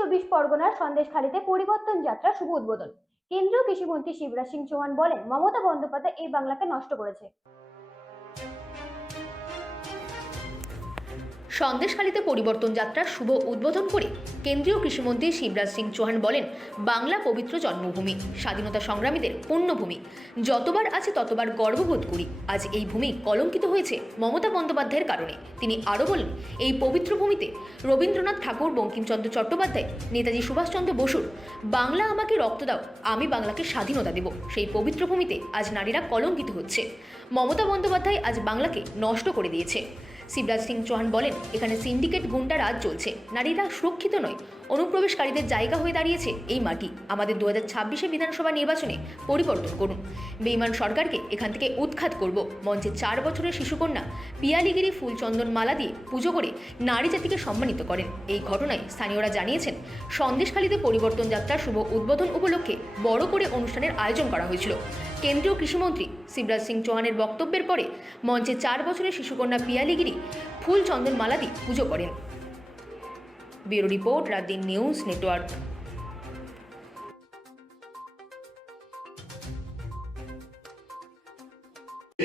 চব্বিশ পরগনার সন্দেশখালীতে পরিবর্তন যাত্রা শুভ উদ্বোধন। কেন্দ্রীয় কৃষিমন্ত্রী শিবরাজ সিং চৌহান বলেন, মমতা বন্দ্যোপাধ্যায় এই বাংলাকে নষ্ট করেছে। সন্দেশখালীতে পরিবর্তন যাত্রার শুভ উদ্বোধন করে কেন্দ্রীয় কৃষিমন্ত্রী শিবরাজ সিং চৌহান বলেন, বাংলা পবিত্র জন্মভূমি, স্বাধীনতা সংগ্রামীদের পুণ্যভূমি। যতবার আছে ততবার গর্ববোধ করি। আজ এই ভূমি কলঙ্কিত হয়েছে মমতা বন্দ্যোপাধ্যায়ের কারণে। তিনি আরও বলেন, এই পবিত্র ভূমিতে রবীন্দ্রনাথ ঠাকুর, বঙ্কিমচন্দ্র চট্টোপাধ্যায়, নেতাজি সুভাষচন্দ্র বসুর বাংলা আমাকে রক্ত দাও, আমি বাংলাকে স্বাধীনতা দেব, সেই পবিত্র ভূমিতে আজ নারীরা কলঙ্কিত হচ্ছে। মমতা বন্দ্যোপাধ্যায় আজ বাংলাকে নষ্ট করে দিয়েছে। শিবরাজ সিং চৌহান বলেন, এখানে সিন্ডিকেট গুন্ডা রাজ চলছে, নারীরা সুরক্ষিত নয়, অনুপ্রবেশকারীদের জায়গা হয়ে দাঁড়িয়েছে এই মাটি। আমাদের 2026 বিধানসভা নির্বাচনে পরিবর্তন করুন, বেঈমান সরকারকে এখান থেকে উৎখাত করব। মঞ্চে 4 বছরের শিশুকন্যা পিয়ালিগিরি ফুলচন্দন মালা দিয়ে পুজো করে নারী জাতিকে সম্মানিত করেন। এই ঘটনায় স্থানীয়রা জানিয়েছেন, সন্দেশখালীতে পরিবর্তন যাত্রার শুভ উদ্বোধন উপলক্ষে বড় করে অনুষ্ঠানের আয়োজন করা হয়েছিল। কেন্দ্রীয় কৃষিমন্ত্রী শিবরাজ সিং চৌহানের বক্তব্যের পরে মঞ্চে 4 বছরের শিশুকন্যা পিয়ালিগিরি ফুল চন্দন মালা দিয়ে পুজো করেন। Bureau report, রাতদিন news network.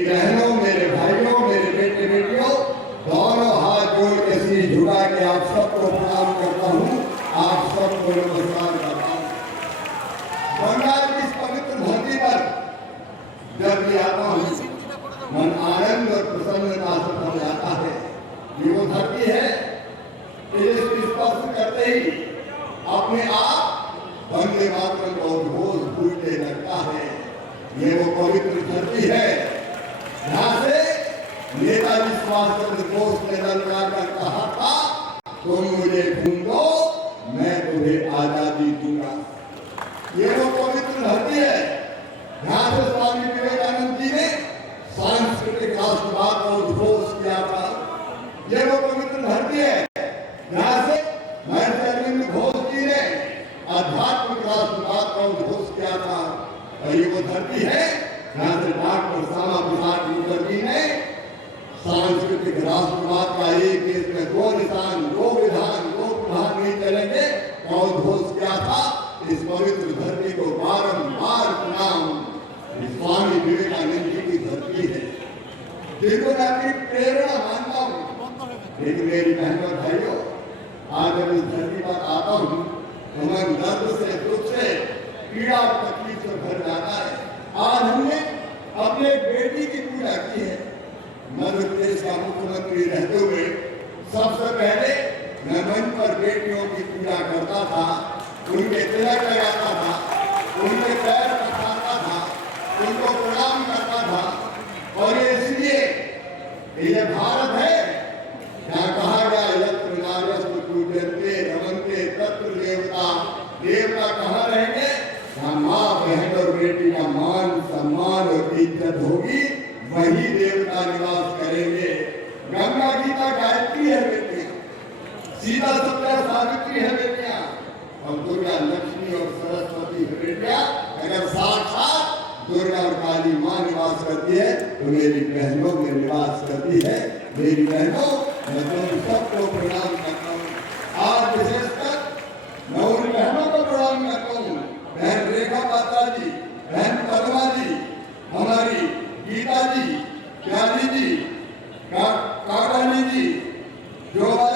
बहनों, मेरे भाइयों, मेरे बेटे बेटियों, दोनों हाथ जोड़ के सिर झुका के आप सबको प्रणाम करता हूँ, आप सबको नमस्कार करता हूँ। बंगाल की इस पवित्र धरती पर जब भी आता हूँ, मन आनंद और प्रसन्नता से भर जाता है। ये वो धरती है इसको स्पर्श करते ही अपने आप वंदे मातरम का उद्घोष फूटने लगता है। ये वो पवित्र धरती है यहाँ से नेताजी सुभाष चंद्र बोस ने ललकार कर कहा था, तुम मुझे ढूंढो, मैं तुम्हें आजादी दूंगा। ये वो पवित्र धरती है यहाँ से स्वामी विवेकानंद जी ने सांस्कृतिक राष्ट्रवाद का उद्घोष किया था। ये वो पवित्र धरती है यहाँ से महर्षि अरविंद घोष जी ने आध्यात्मिक राष्ट्रवाद का उद्घोष किया था। और ये वो धरती है यहाँ से डॉक्टर श्यामा प्रसाद मुखर्जी ने सांस्कृतिक राष्ट्रवाद का एक देश में दो निशान, दो विधान, दो प्रधान नहीं चलेंगे का उद्घोष किया था। इस पवित्र धरती को बारंबार प्रणाम स्वामी विवेकानंद जी की धरती है जिनको मैं अपनी प्रेरणा मानता हूँ। लेकिन मेरी बहनों भाइयों, आज जब इस धरती पर आता हूँ तो मन दर्द से, दुख से, पीड़ा और तकलीफ से भर जाता है। आज हमने अपने बेटी की पूजा की है। मध्य प्रदेश का मुख्यमंत्री रहते हुए सबसे पहले मैं मंच पर बेटियों की पूजा करता था, उनके तिलक लगाता था, उनके पैर पसारता था, उनको प्रणाम करता था। और ये इसलिए ये भारत है जहाँ कहा गया यत्र नार्यस्तु पूज्यन्ते रमन्ते तत्र देवता। देवता कहाँ रहेंगे? जहाँ माँ, बहन और बेटी का मान, सम्मान और इज्जत होगी, वही देवता निवास करेंगे। गंगा गीता गायत्री है बेटियां, सीता सत्या सावित्री है बेटियां, और दुर्गा लक्ष्मी और सरस्वती है बेटियां। अगर साक्षात दुर्गा और काली माँ निवास करती है तो मेरी बहनों में निवास करती है। मेरी बहनों, मैं तुम सबको प्रणाम करता हूँ। आज विशेषकर मैं उन बहनों को प्रणाम करता हूँ, बहन रेखा पात्रा जी, बहन पद्मा जी, हमारी गीता जी, प्यारी जी, काकानी जी, जोवा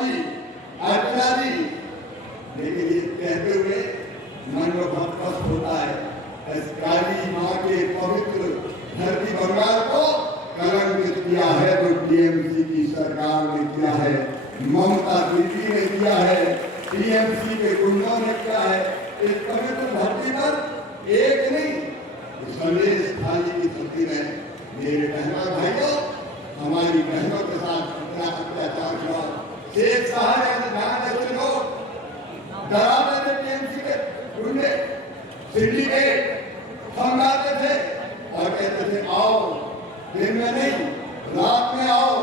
जी, अर्चना जी। लेकिन ये कहते हुए मन में बहुत कष्ट होता है, इस काली माँ के पवित्र धरती बंगाल को कलंकित किया है तो टीएमसी की सरकार ने किया है, ममता दीदी ने किया है, टीएमसी के गुंडों ने किया है। इस पवित्र धरती पर एक नहीं, सन्देशखाली की धरती में मेरे बहनों भाइयों, हमारी बहनों के साथ कितना अत्याचार हुआ। शेख साहब जैसे लोग डराते थे, टीएमसी के गुंडे सिंडिकेट समझाते थे और कहते थे आओ, दिन में नहीं रात में आओ,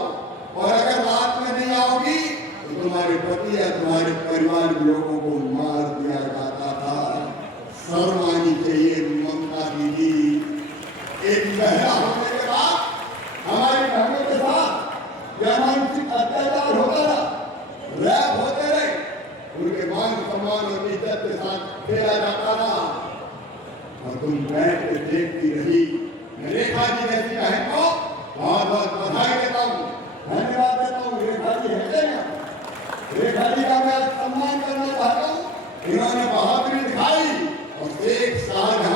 और अगर रात में नहीं आओगी तो तुम्हारे पति या तुम्हारे परिवार के लोगों को मार दिया जाता था। शर्म आनी चाहिए ममता दीदी। एक बहना होने के बाद हमारी बहनों के साथ मानसिक अत्याचार होता रहा, रैप होते रहे, उनके मान सम्मान और इज्जत के साथ खेला जाता रहा और तुम बैठ के देखती रही। मैं रेखा जी जैसी बहन को बहुत बहुत बधाई देता हूँ, धन्यवाद देता हूँ। रेखा जी है ना, रेखा जी का मैं सम्मान करना चाहता हूँ। इन्होंने बहादुरी दिखाई और शेख शाहजहां